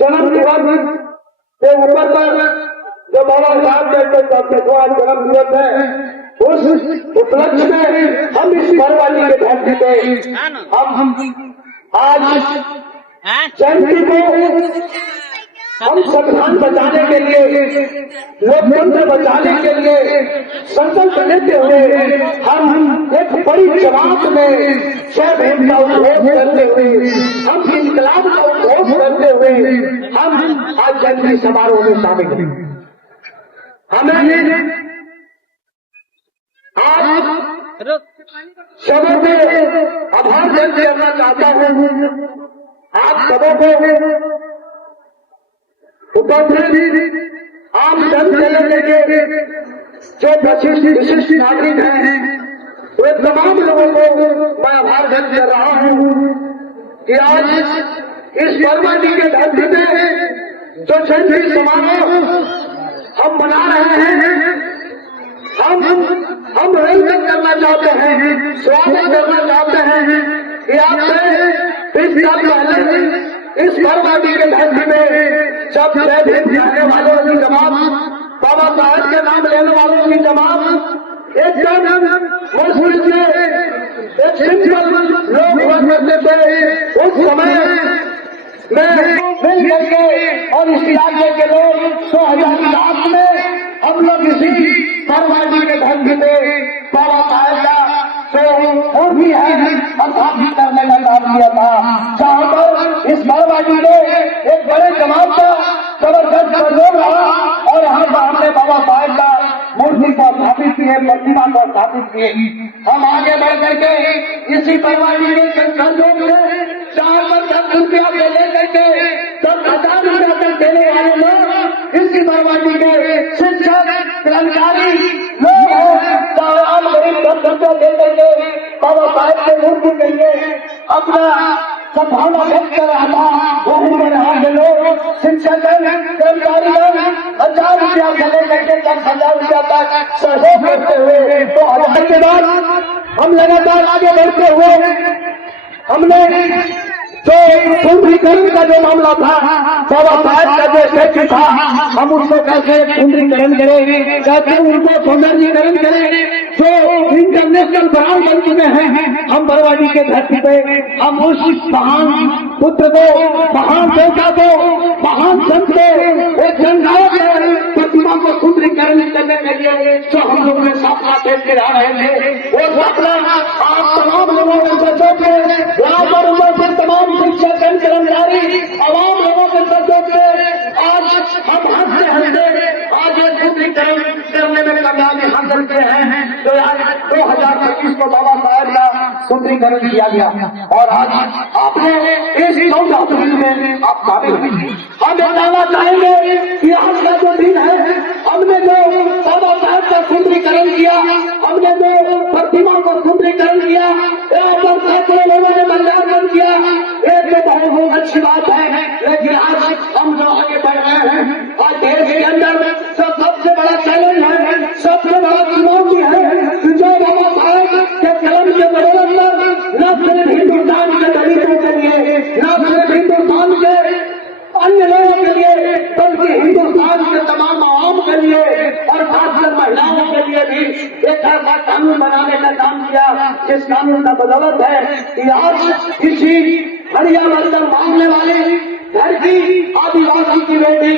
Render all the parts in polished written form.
जन्म दिवस के ऊपर पर जो बाबा साहब के आज जन्म दिवस है, उस उपलक्ष्य में हम इस बरवाली के धरती पे हम आज जयंती को हम संविधान बचाने के लिए, लोकतंत्र बचाने के लिए संकल्प लेते हुए हम एक बड़ी जमात में जय भीम का उद्घोष करते हुए, हम इनकलाब का उद्घोष करते हुए हम आज जयंती समारोह में शामिल हैं। हमें आज सबों को आभार व्यक्त करना चाहता हूँ। आप सबों को उपस्थित आम जन के जो विशिष्ट नागरिक हैं, वे तमाम लोगों को मैं आभार व्यक्त कर रहा हूँ कि आज इस बरवाली के धरती में जो जयंती समारोह हम मना रहे हैं, हम वेलकम करना चाहते हैं, स्वागत करना चाहते हैं कि आपसे इस साल पहले इस बरवाली के धरती में जब जय भीम जाने वालों की जमात, बाबा साहब के नाम लेने वालों की जमात एकदम मुश्किल से एक सिंपल लोग हुआ करते थे, उस समय में मिल करके और इस इलाके के लोग 2000 में हम लोग इसी बरवाली के धरती में बाबा साहब का और भी है स्थापित करने का काम किया था, जहाँ पर इस बरवाली में एक बड़े जमात का जबरदस्त सहयोग रहा और यहाँ पर हमने बाबा साहब का मूर्ति को स्थापित किए, प्रतिमा को स्थापित किए। हम आगे बढ़ करके इसी बरवाली के सहयोग से 4 रुपया से लेकर के 10,000 रुपया तक देने वाले लोग इसी बरवाली के शिक्षक, कर्मचारी लोग हैं, आम गरीब 10 रुपया देकर के बाबा साहब के मूर्ति के लिए अपना सद्भावना व्यक्त कर रहा था। वो में यहाँ के लोग शिक्षक, कर्मचारी 1,000 रुपया से लेकर के 10,000 रुपया तक सहयोग करते हुए 2000 के बाद हम लगातार आगे बढ़ते हुए हमने जो सुंदरीकरण का जो मामला था, बाबा साहब का जो स्टैच्यू था, हम उसको कैसे सुंदरीकरण करें, कैसे उनको सौंदर्यीकरण करें, जो इंटरनेशनल ब्रांड बन चुके हैं। हम बरवाली के धरती पे हम उस महान पुत्र को, महान देवता को, महान संत को, एक जननायक प्रतिमा को सुंदरीकरण करने के लिए जो हम लोग ने सपना देख के आ रहे थे, वो सपना आप तमाम लोगों के बच्चों के तमाम शिक्षक, कर्मचारी, आवाम लोगों के सहयोग से आज हम हंसते हंसते आज ये सुंदरीकरण करने में कामयाबी हासिल किए हैं। तो आज 2025 को बाबा साहब का सुंदरीकरण किया गया और आज आपने इस 14 अप्रैल में आप शामिल हुए। हम ये कहना चाहेंगे कि आज का जो दिन है, हमने जो बाबा साहब का सुंदरीकरण किया, हमने जो प्रतिमा को सुंदरीकरण किया, सैकड़ों लोगों ने मूल्यांकन किया, एक बहुत अच्छी बात है। लेकिन आज हम जो आगे बढ़ रहे हैं, आज देश के अंदर सबसे बड़ा चैलेंज है, सबसे बड़ा चुनौती है जो बाबा साहब के कलम के बदौलत न सिर्फ हिंदुस्तान के दलितों के लिए, न सिर्फ हिंदुस्तान के अन्य लोगों के लिए, बल्कि हिंदुस्तान के तमाम आवाम के लिए और खासकर महिलाओं के लिए भी एक ऐसा कानून बनाने का काम किया, जिस कानून का बदौलत है कि आज किसी हरिया बर्तन मांगने वाले घर की आदिवासी की बेटी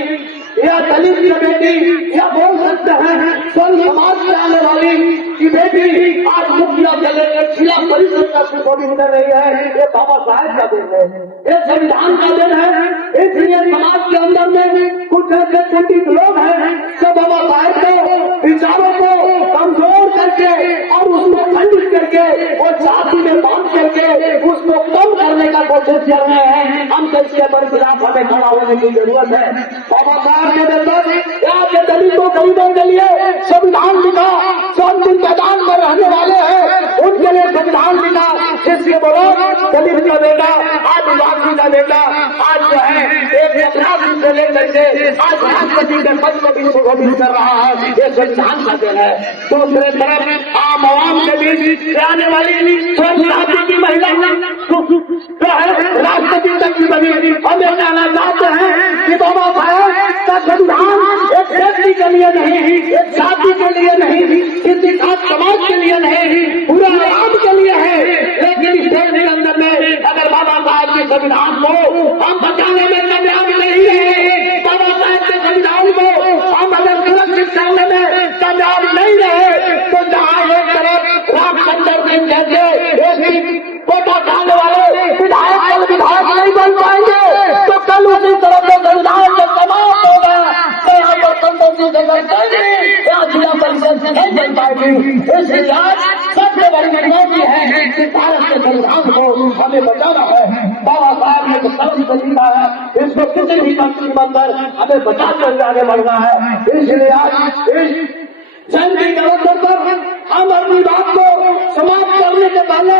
या दलित की बेटी या बोल सकते हैं सन समाज से आने वाली की बेटी आज मुखिया के लिए जिला परिषद का सुशोभित कर रही है। ये बाबा साहब का दिन है, ये संविधान का दिन है। इसलिए समाज के अंदर में कुछ ऐसे कुटित लोग हैं जो बाबा साहब के विचारों को कमजोर करके और उसको खंडित करके वो जाति में बांध करके उसको कम करने का कोशिश कर रहे हैं। हम इसके खिलाफ हमें खड़ा होने की जरूरत है। बाबा साहब के दलित दलितों गरीबों के लिए संविधान लिखा, सब दिन मैदान में रहने वाले हैं उनके लिए संविधान लिखा, जिसके बोलो दलित का बेटा, आदिवासी का बेटा आज जो है एक अपराधी से लेकर के आज राष्ट्रपति के पद को भी सुशोभित कर रहा है। ये संविधान का दिन है। दूसरे तरफ आम आवाम के बीच आने वाली स्वर्ण की महिला जो है राष्ट्रपति तक की बनी, हमें कहना चाहते हैं नहीं बन पाएगी। इसलिए आज सबसे बड़ी चुनौती है कि भारत के संविधान को हमें बचाना है। बाबा साहब ने जो कलम से लिखा है इसको किसी भी कीमत पर हमें बचाते हुए आगे बढ़ना है। इसलिए आज इस जयंती के अवसर पर हम अपनी बात को समाप्त करने के पहले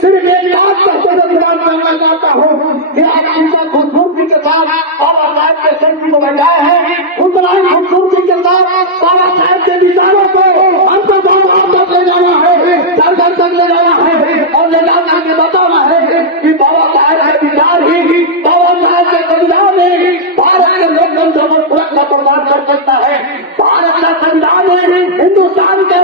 सिर्फ एक बात का प्रदान करना चाहता हूँ कि आप जितना खूबसूरती के साथ बाबा साहब के जयंती को बजाए हैं उतना ही खूबसूरती के साथ बाबा साहब के विचारों को हमको गाँव तक ले जाना है, घर घर तक ले जाना है और ले जाकर के बताना है कि बाबा साहब के विचार ही बाबा साहब के संविधान ही भारत के लोकतंत्र को सुरक्षा प्रदान कर सकता है। भारत का संविधान हिंदुस्तान के